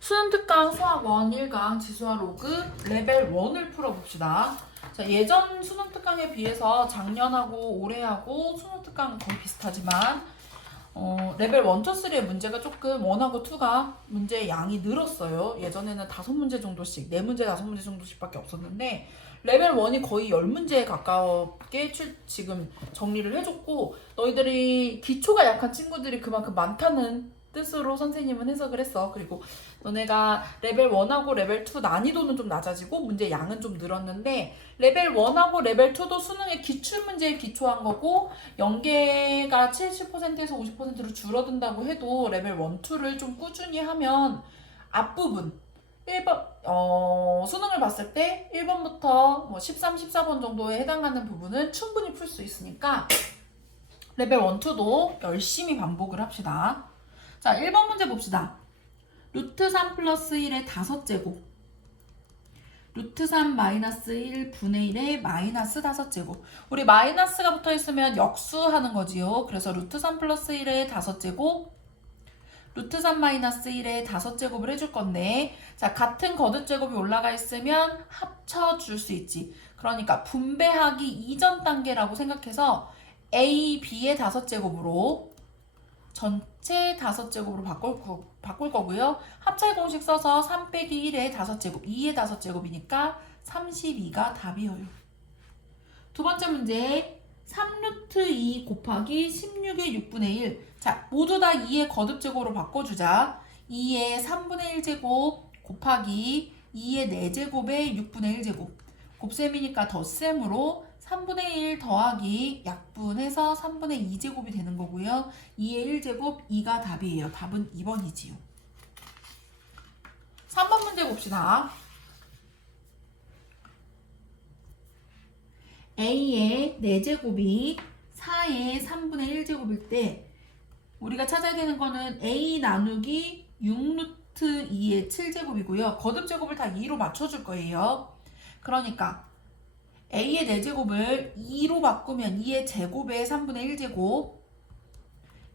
수능 특강 수학 1 1강 지수와 로그 레벨 1을 풀어봅시다. 자, 예전 수능 특강에 비해서 작년하고 올해하고 수능 특강은 거의 비슷하지만 어, 레벨 1, 2, 3의 문제가 조금 1하고 2가 문제 양이 늘었어요. 예전에는 다섯 문제 정도씩, 네 문제, 다섯 문제 정도씩밖에 없었는데 레벨 1이 거의 10문제에 가깝게 출- 지금 정리를 해줬고 너희들이 기초가 약한 친구들이 그만큼 많다는 뜻으로 선생님은 해석을 했어. 그리고 너네가 레벨 1하고 레벨 2 난이도는 좀 낮아지고 문제 양은 좀 늘었는데 레벨 1하고 레벨 2도 수능의 기출 문제에 기초한 거고 연계가 70%에서 50%로 줄어든다고 해도 레벨 1, 2를 좀 꾸준히 하면 앞부분 1번 어, 수능을 봤을 때 1번부터 뭐 13, 14번 정도에 해당하는 부분은 충분히 풀 수 있으니까 레벨 1, 2도 열심히 반복을 합시다. 자, 1번 문제 봅시다. 루트 3 플러스 1의 다섯 제곱 루트 3 마이너스 1 분의 1의 마이너스 다섯 제곱 우리 마이너스가 붙어 있으면 역수하는 거지요. 그래서 루트 3 플러스 1의 다섯 제곱 루트 3 마이너스 1의 다섯 제곱을 해줄 건데 자 같은 거듭 제곱이 올라가 있으면 합쳐줄 수 있지. 그러니까 분배하기 이전 단계라고 생각해서 A, B의 다섯 제곱으로 전체 다섯 제곱으로 바꿀, 거, 바꿀 거고요. 합찰 공식 써서 3 빼기 1의 다섯 제곱, 2의 다섯 제곱이니까 32가 답이에요. 두 번째 문제 3루트 2 곱하기 16의 6분의 1. 자, 모두 다 2의 거듭 제곱으로 바꿔주자. 2의 3분의 1제곱 곱하기 2의 4제곱의 6분의 1제곱. 곱셈이니까 덧셈으로 3분의 1 더하기 약분해서 3분의 2제곱이 되는 거고요. 2의 1제곱 2가 답이에요. 답은 2번이지요. 3번 문제 봅시다. A의 4제곱이 4의 3분의 1제곱일 때 우리가 찾아야 되는 거는 A 나누기 6루트 2의 7제곱이고요. 거듭 제곱을 다 2로 맞춰줄 거예요. 그러니까 A의 4제곱을 2로 바꾸면 2의 제곱의 3분의 1제곱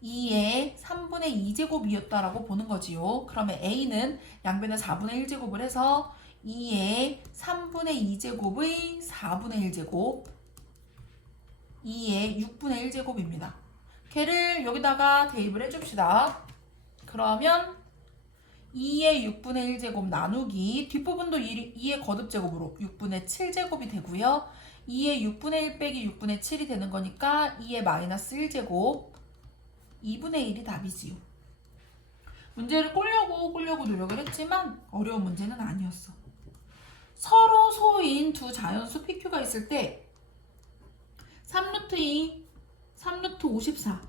2의 3분의 2제곱이었다라고 보는 거지요. 그러면 A는 양변에 4분의 1제곱을 해서 2의 3분의 2제곱의 4분의 1제곱 2의 6분의 1제곱입니다. 걔를 여기다가 대입을 해줍시다. 그러면 2의 6분의 1제곱 나누기 뒷부분도 2의 거듭제곱으로 6분의 7제곱이 되고요. 2의 6분의 1 빼기 6분의 7이 되는 거니까 2의 마이너스 1제곱 2분의 1이 답이지요. 문제를 꼴려고 꼴려고 노력을 했지만 어려운 문제는 아니었어. 서로 소인 두 자연수 PQ가 있을 때 3루트 2, 3루트 54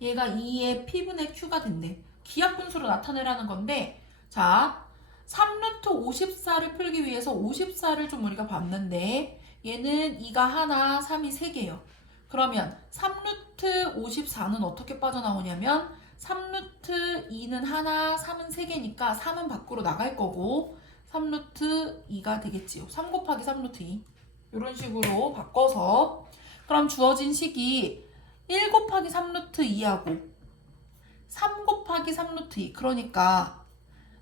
얘가 2의 P분의 Q가 된대. 기하 분수로 나타내라는 건데 자 3루트 54를 풀기 위해서 54를 좀 우리가 봤는데 얘는 2가 하나, 3이 3개예요. 그러면 3루트 54는 어떻게 빠져나오냐면 3루트 2는 하나, 3은 3개니까 3은 밖으로 나갈 거고 3루트 2가 되겠지요. 3 곱하기 3루트 2 이런 식으로 바꿔서 그럼 주어진 식이 1 곱하기 3루트 2하고 3 곱하기 3루트 2 그러니까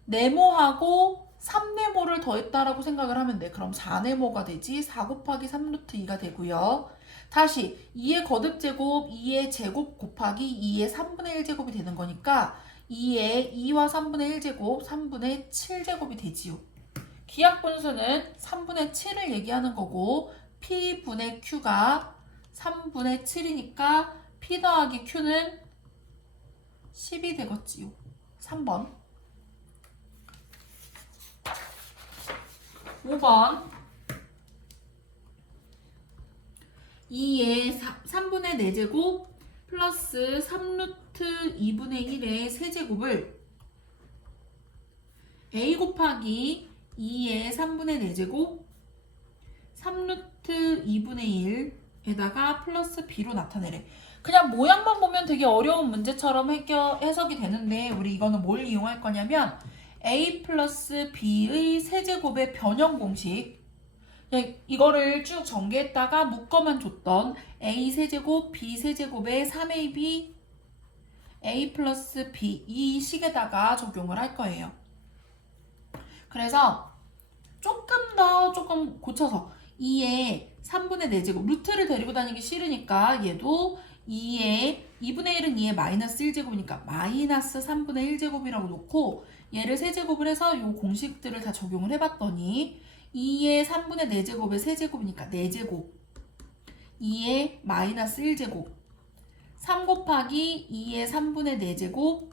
네모하고 3네모를 더했다라고 생각을 하면 돼. 그럼 4네모가 되지 4 곱하기 3루트 2가 되고요. 다시 2의 거듭제곱 2의 제곱 곱하기 2의 3분의 1제곱이 되는 거니까 2의 2와 3분의 1제곱 3분의 7제곱이 되지요. 기하분수는 3분의 7을 얘기하는 거고 P분의 Q가 3분의 7이니까 P 더하기 Q는 10이 되겠지요. 3번. 5번. 2의 3분의 4제곱 플러스 3루트 2분의 1의 세제곱을 a 곱하기 2의 3분의 4제곱 3루트 2분의 1에다가 플러스 b로 나타내래. 그냥 모양만 보면 되게 어려운 문제처럼 해석이 되는데 우리 이거는 뭘 이용할 거냐면 a 플러스 b의 세제곱의 변형 공식 이거를 쭉 전개했다가 묶어만 줬던 a 세제곱 b 세제곱의 3ab a 플러스 b 이 식에다가 적용을 할 거예요. 그래서 조금 더 조금 고쳐서 2의 3분의 4제곱 루트를 데리고 다니기 싫으니까 얘도 2의 2분의 1은 2의 마이너스 1제곱이니까 마이너스 3분의 1제곱이라고 놓고 얘를 세제곱을 해서 이 공식들을 다 적용을 해봤더니 2의 3분의 4제곱의 세제곱이니까 4제곱. 2의 마이너스 1제곱. 3 곱하기 2의 3분의 4제곱.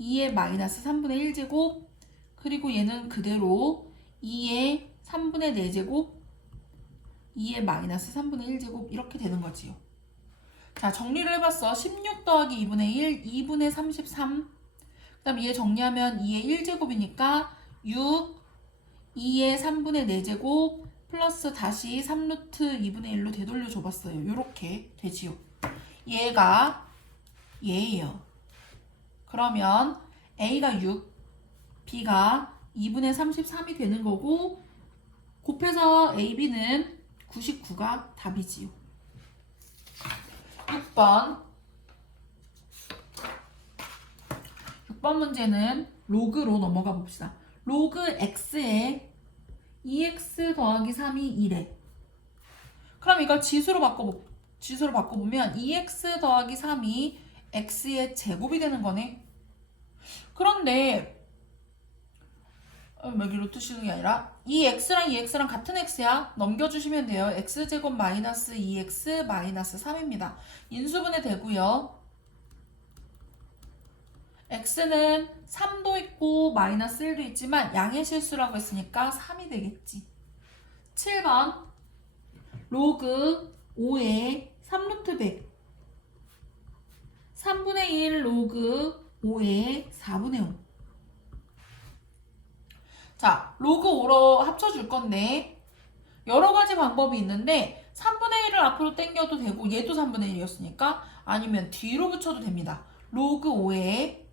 2의 마이너스 3분의 1제곱. 그리고 얘는 그대로 2의 3분의 4제곱. 2의 마이너스 3분의 1제곱. 이렇게 되는 거지요. 자 정리를 해봤어. 16 더하기 2분의 1, 2분의 33 그 다음 얘 정리하면 2의 1제곱이니까 6, 2의 3분의 4제곱 플러스 다시 3루트 2분의 1로 되돌려 줘봤어요. 이렇게 되지요. 얘가 얘예요. 그러면 A가 6, B가 2분의 33이 되는 거고 곱해서 A, B는 99가 답이지요. 6번 6번 문제는 로그로 넘어가 봅시다. 로그 x에 2x 더하기 3이 2래. 그럼 이걸 지수로 바꿔 지수로 바꿔보면 2x 더하기 3이 x의 제곱이 되는 거네. 그런데 어, 여기 루트 씌우는 게 아니라 이 x랑 이 x랑 같은 x야. 넘겨주시면 돼요. x제곱 마이너스 2x 마이너스 3입니다. 인수분해 되고요. x는 3도 있고 마이너스 1도 있지만 양의 실수라고 했으니까 3이 되겠지. 7번 로그 5의 3루트 100 3분의 1 로그 5의 4분의 5 자, 로그 5로 합쳐줄 건데 여러 가지 방법이 있는데 3분의 1을 앞으로 당겨도 되고 얘도 3분의 1이었으니까 아니면 뒤로 붙여도 됩니다. 로그 5에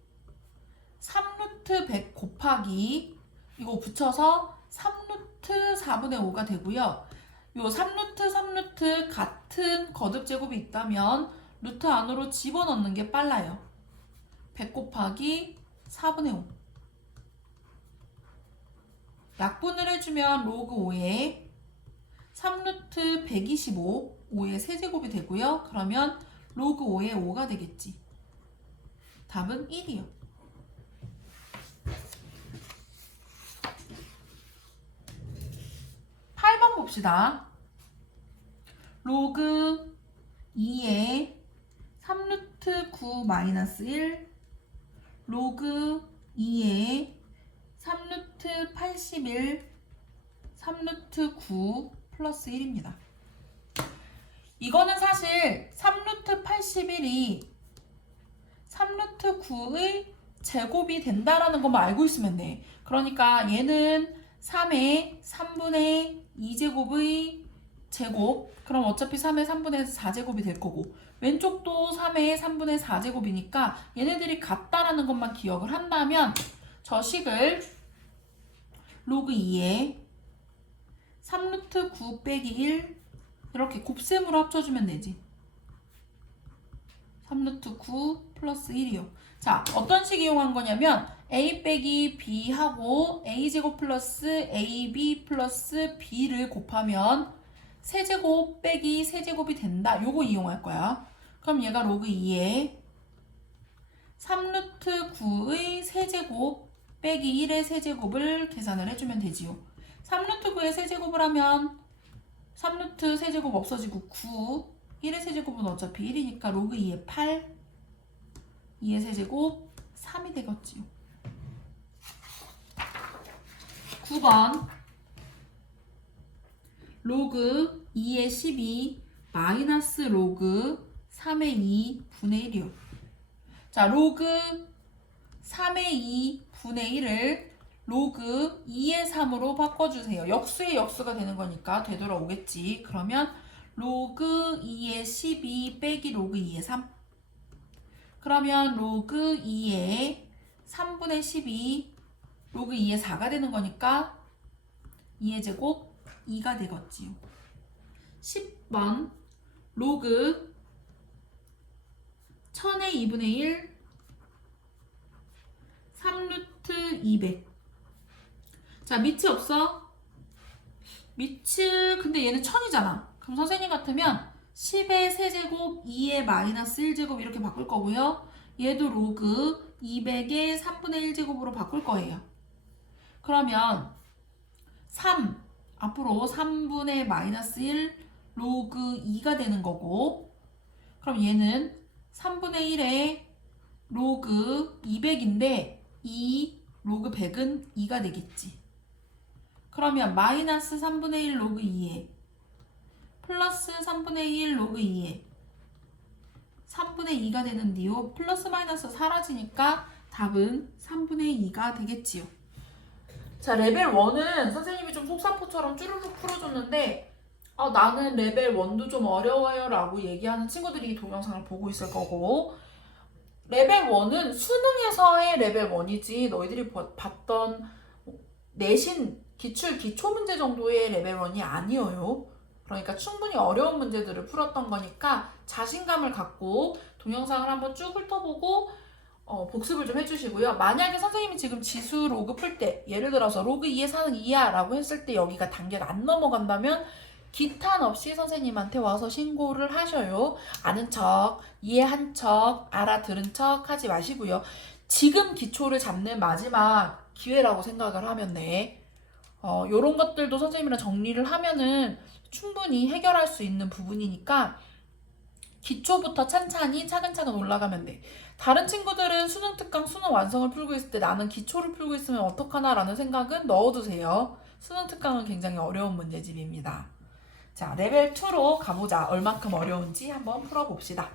3루트 100 곱하기 이거 붙여서 3루트 4분의 5가 되고요. 요 3루트 3루트 같은 거듭 제곱이 있다면 루트 안으로 집어넣는 게 빨라요. 100 곱하기 4분의 5. 약분을 해주면 로그 5에 3루트 125, 5의 세제곱이 되고요. 그러면 로그 5의 5가 되겠지. 답은 1이요. 8번 봅시다. 로그 2의 3루트 9 마이너스 1 로그 2의 3루트 81 3루트 9 플러스 1입니다. 이거는 사실 3루트 81이 3루트 9의 제곱이 된다라는 것만 알고 있으면 돼. 그러니까 얘는 3의 3분의 2제곱의 제곱. 그럼 어차피 3의 3분의 4제곱이 될 거고. 왼쪽도 3의 3분의 4제곱이니까 얘네들이 같다라는 것만 기억을 한다면 저 식을 로그 2에 3루트 9 빼기 1 이렇게 곱셈으로 합쳐주면 되지. 3루트 9 플러스 1이요. 자, 어떤 식 이용한 거냐면 a 빼기 b 하고 a제곱 플러스 ab 플러스 b를 곱하면 세제곱 빼기 세제곱이 된다. 요거 이용할 거야. 그럼 얘가 로그 2에 3루트 9의 세제곱 빼기 1의 세제곱을 계산을 해주면 되지요. 3루트 9의 세제곱을 하면 3루트 세제곱 없어지고 9 1의 세제곱은 어차피 1이니까 로그 2의 8 2의 세제곱 3이 되겠지요. 9번 로그 2의 12 마이너스 로그 3의 2 분의 1이요. 자, 로그 3의 2 분의 1을 로그 2의 3으로 바꿔주세요. 역수의 역수가 되는 거니까 되돌아오겠지. 그러면 로그 2의 12 빼기 로그 2의 3. 그러면 로그 2의 3분의 12 로그 2의 4가 되는 거니까 2의 제곱 2가 되겠지요. 10번 로그 1000의 2분의 1 3루트 200. 자, 미치 없어? 미치, 근데 얘는 천이잖아. 그럼 선생님 같으면 10의 세제곱, 2의 마이너스 1제곱 이렇게 바꿀 거고요. 얘도 로그 200의 3분의 1제곱으로 바꿀 거예요. 그러면 3, 앞으로 3분의 마이너스 1 로그 2가 되는 거고 그럼 얘는 3분의 1의 로그 200인데 2 로그 100은 2가 되겠지. 그러면 마이너스 3분의 1 로그 2에 플러스 3분의 1 로그 2에 3분의 2가 되는데요. 플러스 마이너스 사라지니까 답은 3분의 2가 되겠지요. 자, 레벨 1은 선생님이 좀 속사포처럼 쭈루룩 풀어줬는데 아, 나는 레벨 1도 좀 어려워요 라고 얘기하는 친구들이 이 동영상을 보고 있을 거고 레벨 1은 수능에서의 레벨 1이지 너희들이 버- 봤던 내신 기출 기초 문제 정도의 레벨 1이 아니에요. 그러니까 충분히 어려운 문제들을 풀었던 거니까 자신감을 갖고 동영상을 한번 쭉 훑어보고 어, 복습을 좀 해주시고요. 만약에 선생님이 지금 지수 로그 풀 때 예를 들어서 로그 2의 4는 2야 라고 했을 때 여기가 단계가 안 넘어간다면 기탄 없이 선생님한테 와서 신고를 하셔요. 아는 척, 이해한 척, 알아들은 척 하지 마시고요. 지금 기초를 잡는 마지막 기회라고 생각을 하면 돼. 어, 요런 것들도 선생님이랑 정리를 하면은 충분히 해결할 수 있는 부분이니까 기초부터 찬찬히 차근차근 올라가면 돼. 다른 친구들은 수능 특강, 수능 완성을 풀고 있을 때 나는 기초를 풀고 있으면 어떡하나라는 생각은 넣어두세요. 수능 특강은 굉장히 어려운 문제집입니다. 자, 레벨 2로 가보자. 얼만큼 어려운지 한번 풀어봅시다.